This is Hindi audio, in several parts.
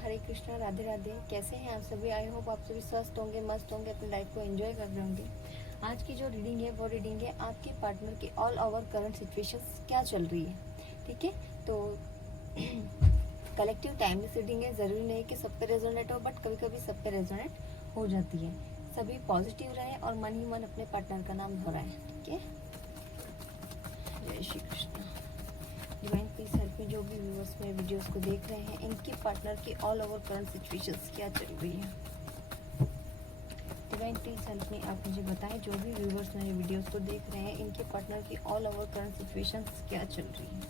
हरे कृष्णा, राधे राधे। कैसे हैं आप सभी? आई होप आप सभी स्वस्थ होंगे, मस्त होंगे, अपनी लाइफ को एंजॉय कर रहे होंगे। आज की जो रीडिंग है वो रीडिंग है आपके पार्टनर की ऑल ओवर करंट सिचुएशंस क्या चल रही है। ठीक है, तो कलेक्टिव टाइमलेस रीडिंग है, ज़रूरी नहीं कि सब पे रेजोनेट हो, बट कभी कभी सब पे रेजोनेट हो जाती है। सभी पॉजिटिव रहे और मन ही मन अपने पार्टनर का नाम दोहराएं। ठीक है, जय Shri Krishna. Divine please help me. जो भी व्यूअर्स मेरे वीडियोस को देख रहे हैं, इनकी पार्टनर की ऑल ओवर करंट सिचुएशंस क्या चल रही है। डिवाइन प्लीज हेल्प मी। आप मुझे बताएं, जो भी व्यूअर्स मेरे वीडियोस को देख रहे हैं, इनके पार्टनर की ऑल ओवर करंट सिचुएशंस क्या चल रही है।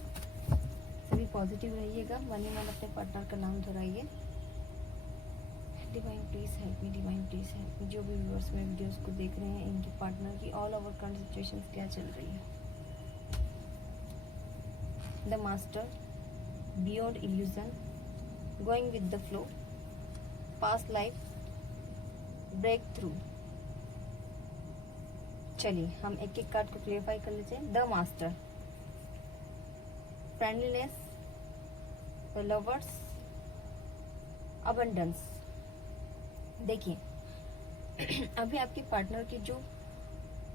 सभी पॉजिटिव रहिएगा, मन ही मन अपने पार्टनर का नाम दोहराइए। Divine please help me, divine please help me. जो भी व्यूअर्स मेरे वीडियोस को देख रहे हैं, इनके पार्टनर की ऑल ओवर करंट सिचुएशंस क्या चल रही है। The master, beyond illusion, going with the flow, past life, break through. चलिए हम एक एक कार्ड को क्लियरफाई कर लेते हैं। The master, friendliness, the lovers, abundance. देखिए अभी आपके पार्टनर की जो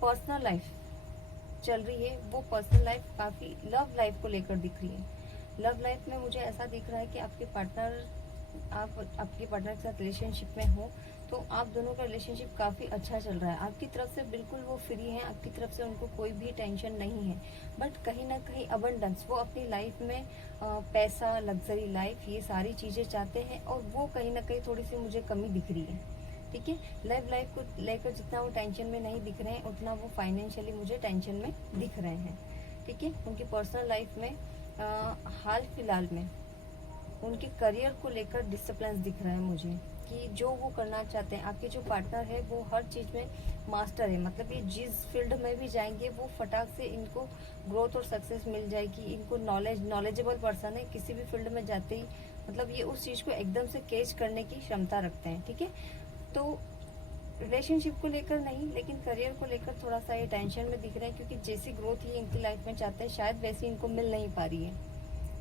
पर्सनल लाइफ चल रही है, वो पर्सनल लाइफ काफ़ी लव लाइफ को लेकर दिख रही है। लव लाइफ में मुझे ऐसा दिख रहा है कि आपके पार्टनर के साथ रिलेशनशिप में हो, तो आप दोनों का रिलेशनशिप काफ़ी अच्छा चल रहा है। आपकी तरफ से बिल्कुल वो फ्री हैं, आपकी तरफ से उनको कोई भी टेंशन नहीं है। बट कहीं ना कहीं अबंडेंस, वो अपनी लाइफ में पैसा, लग्जरी लाइफ, ये सारी चीज़ें चाहते हैं, और वो कहीं ना कहीं थोड़ी सी मुझे कमी दिख रही है। ठीक है, लव लाइफ को लेकर जितना वो टेंशन में नहीं दिख रहे हैं, उतना वो फाइनेंशियली मुझे टेंशन में दिख रहे हैं। ठीक है, उनकी पर्सनल लाइफ में हाल फिलहाल में उनके करियर को लेकर डिसिप्लिन दिख रहा है मुझे, कि जो वो करना चाहते हैं। आपके जो पार्टनर है वो हर चीज़ में मास्टर है, मतलब ये जिस फील्ड में भी जाएंगे वो फटाक से इनको ग्रोथ और सक्सेस मिल जाएगी। इनको नॉलेजेबल पर्सन है, किसी भी फील्ड में जाते ही मतलब ये उस चीज़ को एकदम से कैच करने की क्षमता रखते हैं। ठीक है, तो रिलेशनशिप को लेकर नहीं, लेकिन करियर को लेकर थोड़ा सा ये टेंशन में दिख रहे हैं, क्योंकि जैसी ग्रोथ ये इनकी लाइफ में चाहते हैं शायद वैसी इनको मिल नहीं पा रही है।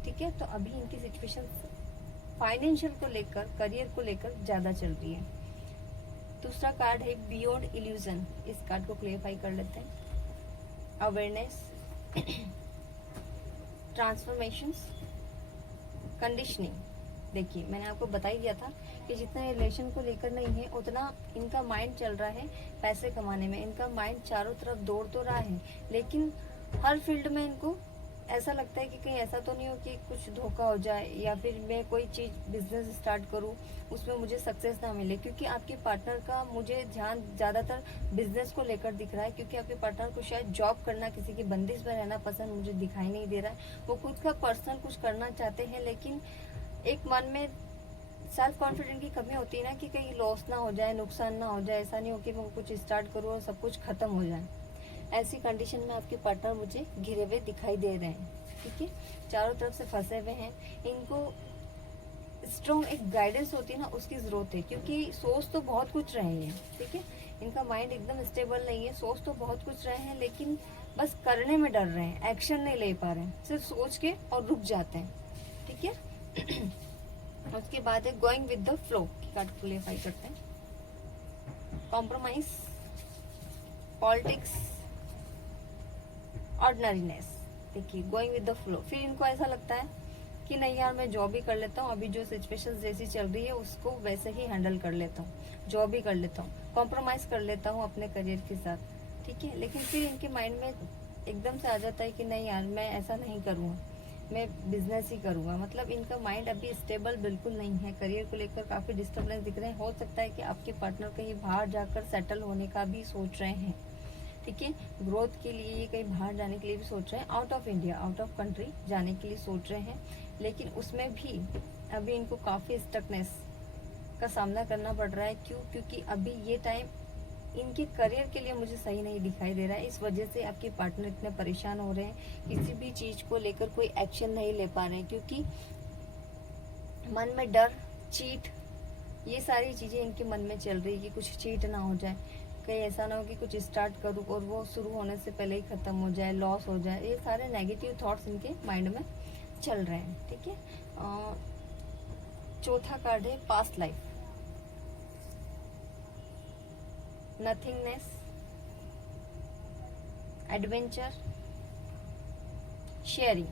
ठीक है, तो अभी इनकी सिचुएशन फाइनेंशियल को लेकर, करियर को लेकर ज़्यादा चल रही है। दूसरा कार्ड है बियॉन्ड इल्यूजन। इस कार्ड को क्लियरफाई कर लेते हैं। Awareness, transformations, conditioning. देखिए मैंने आपको बता ही दिया था कि जितना रिलेशन को लेकर नहीं है, उतना इनका माइंड चल रहा है पैसे कमाने में। इनका माइंड चारों तरफ दौड़ तो रहा है, लेकिन हर फील्ड में इनको ऐसा लगता है कि कहीं ऐसा तो नहीं हो कि कुछ धोखा हो जाए, या फिर मैं कोई चीज़ बिजनेस स्टार्ट करूं उसमें मुझे सक्सेस ना मिले। क्योंकि आपके पार्टनर का मुझे ध्यान ज़्यादातर बिजनेस को लेकर दिख रहा है, क्योंकि आपके पार्टनर को शायद जॉब करना, किसी की बंदिश में रहना पसंद मुझे दिखाई नहीं दे रहा है। वो खुद का पर्सनल कुछ करना चाहते हैं, लेकिन एक मन में सेल्फ कॉन्फिडेंस की कमी होती है ना, कि कहीं लॉस ना हो जाए, नुकसान ना हो जाए। ऐसा नहीं हो कि मैं कुछ स्टार्ट करूँ और सब कुछ खत्म हो जाए। ऐसी कंडीशन में आपके पार्टनर मुझे घिरे हुए दिखाई दे रहे हैं। ठीक है, चारों तरफ से फंसे हुए हैं। इनको स्ट्रॉन्ग एक गाइडेंस होती है ना, उसकी जरूरत है, क्योंकि सोच तो बहुत कुछ रहे हैं। ठीक है, इनका माइंड एकदम स्टेबल नहीं है, सोच तो बहुत कुछ रहे हैं, लेकिन बस करने में डर रहे हैं, एक्शन नहीं ले पा रहे हैं, सिर्फ सोच के और रुक जाते हैं। ठीक है उसके बाद है going with the flow. Card clarify करते हैं। Compromise, politics, ordinariness. देखिए गोइंग विद द फ्लो, फिर इनको ऐसा लगता है कि नहीं यार मैं जॉब ही कर लेता हूँ, अभी जो सिचुएशन जैसी चल रही है उसको वैसे ही हैंडल कर लेता हूँ, जॉब ही कर लेता हूँ, कॉम्प्रोमाइज़ कर लेता हूँ अपने करियर के साथ। ठीक है, लेकिन फिर इनके माइंड में एकदम से आ जाता है कि नहीं यार मैं ऐसा नहीं करूँगा, मैं बिजनेस ही करूँगा। मतलब इनका माइंड अभी स्टेबल बिल्कुल नहीं है, करियर को लेकर काफ़ी डिस्टर्बेंस दिख रहे हैं। हो सकता है कि आपके पार्टनर कहीं बाहर जाकर सेटल होने का भी सोच रहे हैं। ठीक है, ग्रोथ के लिए ये कहीं बाहर जाने के लिए भी सोच रहे हैं, out of India, out of country जाने के लिए सोच रहे हैं। लेकिन उसमें भी अभी इनको काफ़ी स्टकनेस का सामना करना पड़ रहा है। क्यों? क्योंकि अभी ये टाइम इनके करियर के लिए मुझे सही नहीं दिखाई दे रहा है। इस वजह से आपके पार्टनर इतने परेशान हो रहे हैं, किसी भी चीज़ को लेकर कोई एक्शन नहीं ले पा रहे हैं, क्योंकि मन में डर, चीट, ये सारी चीज़ें इनके मन में चल रही है कि कुछ चीट ना हो जाए, कहीं ऐसा ना हो कि कुछ स्टार्ट करूँ और वो शुरू होने से पहले ही ख़त्म हो जाए, लॉस हो जाए। ये सारे नेगेटिव थॉट्स इनके माइंड में चल रहे हैं। ठीक है, चौथा कार्ड है past life, nothingness, adventure, sharing.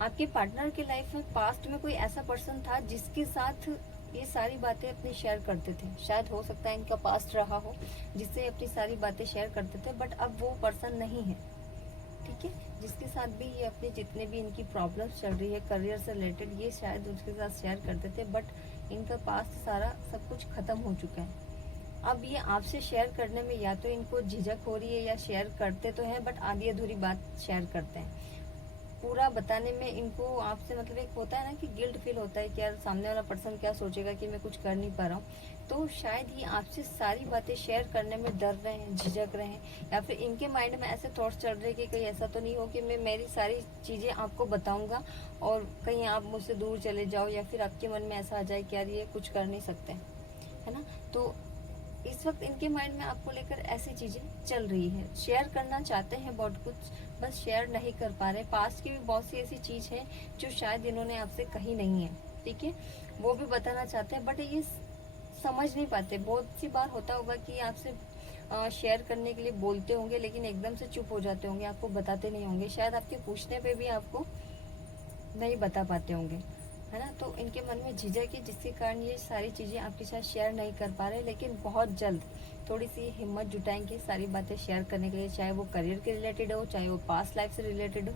आपके पार्टनर के लाइफ में पास्ट में कोई ऐसा पर्सन था जिसके साथ ये सारी बातें अपनी शेयर करते थे। शायद हो सकता है इनका पास्ट रहा हो जिससे अपनी सारी बातें शेयर करते थे, बट अब वो पर्सन नहीं है, ठीक है। जिसके साथ भी ये अपने जितने भी इनकी प्रॉब्लम्स चल रही है करियर से रिलेटेड, ये शायद उसके साथ शेयर करते थे, बट इनका पास्ट सारा सब कुछ खत्म हो चुका है। अब ये आपसे शेयर करने में या तो इनको झिझक हो रही है या शेयर करते तो हैं बट आधी अधूरी बात शेयर करते हैं। पूरा बताने में इनको आपसे मतलब एक होता है ना कि गिल्ट फील होता है कि यार सामने वाला पर्सन क्या सोचेगा कि मैं कुछ कर नहीं पा रहा हूँ। तो शायद ये आपसे सारी बातें शेयर करने में डर रहे हैं, झिझक रहे हैं, या फिर इनके माइंड में ऐसे थॉट्स चल रहे हैं कि कहीं ऐसा तो नहीं हो कि मैं मेरी सारी चीज़ें आपको बताऊंगा और कहीं आप मुझसे दूर चले जाओ, या फिर आपके मन में ऐसा आ जाए कि यार ये कुछ कर नहीं सकते, है ना। तो इस वक्त इनके माइंड में आपको लेकर ऐसी चीजें चल रही है। शेयर करना चाहते हैं बहुत कुछ, बस शेयर नहीं कर पा रहे। पास्ट की भी बहुत सी ऐसी चीज है जो शायद इन्होंने आपसे कही नहीं है, ठीक है, वो भी बताना चाहते हैं, बट ये समझ नहीं पाते। बहुत सी बार होता होगा कि आपसे शेयर करने के लिए बोलते होंगे लेकिन एकदम से चुप हो जाते होंगे, आपको बताते नहीं होंगे। शायद आपके पूछने पे भी आपको नहीं बता पाते होंगे, है ना। तो इनके मन में झिझक है जिसके कारण ये सारी चीज़ें आपके साथ शेयर नहीं कर पा रहे, लेकिन बहुत जल्द थोड़ी सी हिम्मत जुटाएंगे सारी बातें शेयर करने के लिए, चाहे वो करियर के रिलेटेड हो, चाहे वो पास्ट लाइफ से रिलेटेड हो,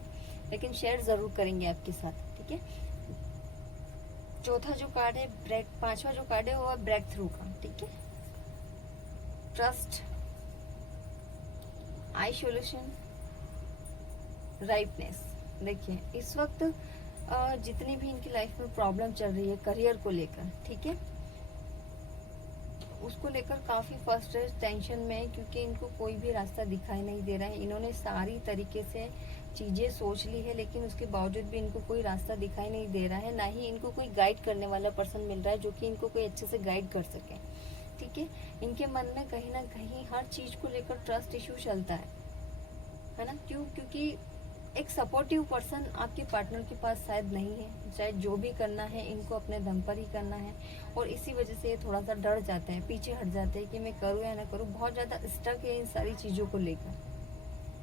लेकिन शेयर ज़रूर करेंगे आपके साथ, ठीक है। चौथा जो कार्ड है पांचवा जो कार्ड है वो है ब्रेक थ्रू का, ठीक है। Trust, isolation, rightness. देखिए इस वक्त जितनी भी इनकी लाइफ में प्रॉब्लम चल रही है करियर को लेकर, ठीक है, उसको लेकर काफ़ी फ्रस्ट्रेट टेंशन में है, क्योंकि इनको कोई भी रास्ता दिखाई नहीं दे रहा है। इन्होंने सारी तरीके से चीज़ें सोच ली है लेकिन उसके बावजूद भी इनको कोई रास्ता दिखाई नहीं दे रहा है, ना ही इनको कोई गाइड करने वाला पर्सन मिल रहा है जो कि इनको कोई अच्छे से गाइड कर सके, ठीक है। इनके मन में कहीं ना कहीं हर चीज़ को लेकर ट्रस्ट इशू चलता है ना। क्यों? क्योंकि एक सपोर्टिव पर्सन आपके पार्टनर के पास शायद नहीं है। शायद जो भी करना है इनको अपने दम पर ही करना है, और इसी वजह से ये थोड़ा सा डर जाते हैं, पीछे हट जाते हैं कि मैं करूँ या ना करूँ। बहुत ज़्यादा स्टक है इन सारी चीज़ों को लेकर,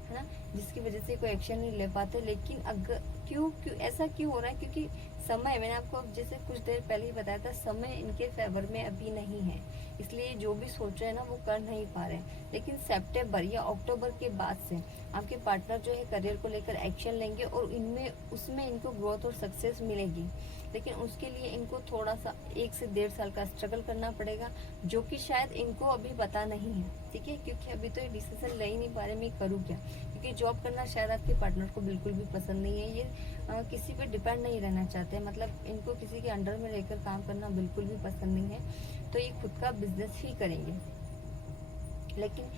है ना, जिसकी वजह से कोई एक्शन नहीं ले पाते। लेकिन अगर क्यों ऐसा क्यों हो रहा है? क्योंकि समय, मैंने आपको जैसे कुछ देर पहले ही बताया था, समय इनके फेवर में अभी नहीं है, इसलिए जो भी सोच रहे हैं ना वो कर नहीं पा रहे हैं। लेकिन सितंबर या अक्टूबर के बाद से आपके पार्टनर जो है करियर को लेकर एक्शन लेंगे और इनमें उसमें इनको ग्रोथ और सक्सेस मिलेगी। लेकिन उसके लिए इनको थोड़ा सा 1 से 1.5 साल का स्ट्रगल करना पड़ेगा, जो कि शायद इनको अभी पता नहीं है, ठीक है। क्योंकि अभी तो ये डिसीजन ले ही नहीं पा रहे मैं करूँ क्या, क्योंकि जॉब करना शायद आपके पार्टनर को बिल्कुल भी पसंद नहीं है। ये किसी पे डिपेंड नहीं रहना चाहते, मतलब इनको किसी के अंडर में रहकर काम करना बिल्कुल भी पसंद नहीं है। तो ये खुद का बिजनेस ही करेंगे, लेकिन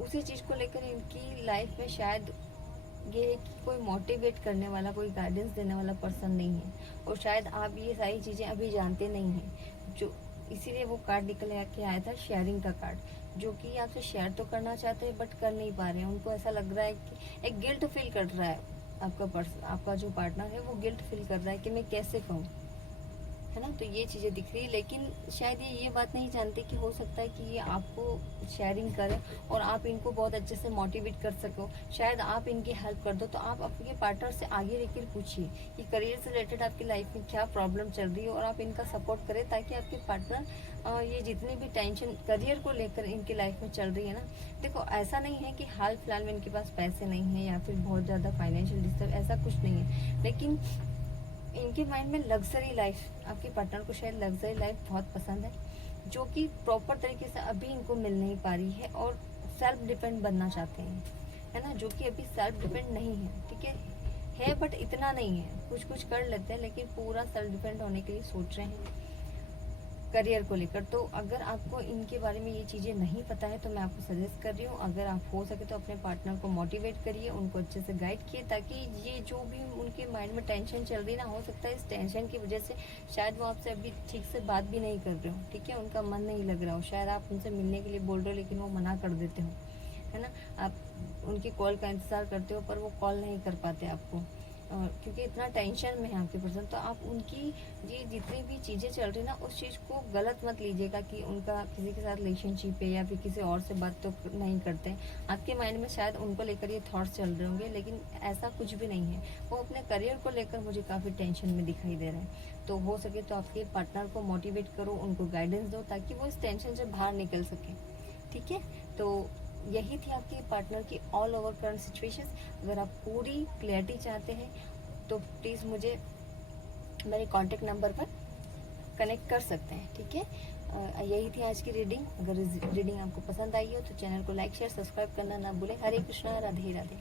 उसी चीज़ को लेकर इनकी लाइफ में शायद ये है कि कोई मोटिवेट करने वाला, कोई गाइडेंस देने वाला पर्सन नहीं है, और शायद आप ये सारी चीज़ें अभी जानते नहीं हैं। जो इसीलिए वो कार्ड निकल के आया था, शेयरिंग का कार्ड, जो कि आपसे शेयर तो करना चाहते हैं बट कर नहीं पा रहे हैं। उनको ऐसा लग रहा है कि एक गिल्ट फील कर रहा है आपका जो पार्टनर है वो गिल्ट फील कर रहा है कि मैं कैसे कहूँ, है ना। तो ये चीज़ें दिख रही है, लेकिन शायद ये बात नहीं जानते कि हो सकता है कि ये आपको शेयरिंग करें और आप इनको बहुत अच्छे से मोटिवेट कर सको। शायद आप इनकी हेल्प कर दो। तो आप अपने पार्टनर से आगे रहकर पूछिए कि करियर से रिलेटेड आपकी लाइफ में क्या प्रॉब्लम चल रही है, और आप इनका सपोर्ट करें ताकि आपके पार्टनर ये जितनी भी टेंशन करियर को लेकर इनकी लाइफ में चल रही है ना, देखो ऐसा नहीं है कि हाल फिलहाल में इनके पास पैसे नहीं है या फिर बहुत ज़्यादा फाइनेंशियल डिस्टर्ब, ऐसा कुछ नहीं है। लेकिन इनके माइंड में लग्जरी लाइफ, आपके पार्टनर को शायद लग्जरी लाइफ बहुत पसंद है, जो कि प्रॉपर तरीके से अभी इनको मिल नहीं पा रही है, और सेल्फ डिपेंड बनना चाहते हैं, है ना, जो कि अभी सेल्फ डिपेंड नहीं है, ठीक है बट इतना नहीं है, कुछ कुछ कर लेते हैं लेकिन पूरा सेल्फ डिपेंड होने के लिए सोच रहे हैं करियर को लेकर। तो अगर आपको इनके बारे में ये चीज़ें नहीं पता है तो मैं आपको सजेस्ट कर रही हूँ, अगर आप हो सके तो अपने पार्टनर को मोटिवेट करिए, उनको अच्छे से गाइड किए, ताकि ये जो भी उनके माइंड में टेंशन चल रही ना, हो सकता है इस टेंशन की वजह से शायद वो आपसे अभी ठीक से बात भी नहीं कर रहे हो, ठीक है, उनका मन नहीं लग रहा हो, शायद आप उनसे मिलने के लिए बोल रहे हो लेकिन वो मना कर देते हो, है ना, आप उनकी कॉल का इंतज़ार करते हो पर वो कॉल नहीं कर पाते आपको, क्योंकि इतना टेंशन में है आपके पर्सन, तो आप उनकी ये जितनी भी चीज़ें चल रही ना उस चीज़ को गलत मत लीजिएगा कि उनका किसी के साथ रिलेशनशिप है या फिर किसी और से बात तो नहीं करते। आपके माइंड में शायद उनको लेकर ये थॉट्स चल रहे होंगे, लेकिन ऐसा कुछ भी नहीं है। वो अपने करियर को लेकर मुझे काफ़ी टेंशन में दिखाई दे रहे हैं। तो हो सके तो आपके पार्टनर को मोटिवेट करो, उनको गाइडेंस दो ताकि वो इस टेंशन से बाहर निकल सके। ठीक है, तो यही थी आपके पार्टनर की ऑल ओवर करंट सिचुएशन। अगर आप पूरी क्लैरिटी चाहते हैं तो प्लीज़ मुझे मेरे कॉन्टेक्ट नंबर पर कनेक्ट कर सकते हैं। ठीक है, यही थी आज की रीडिंग। अगर इस रीडिंग आपको पसंद आई हो तो चैनल को लाइक शेयर सब्सक्राइब करना ना भूलें। हरे कृष्णा, राधे राधे।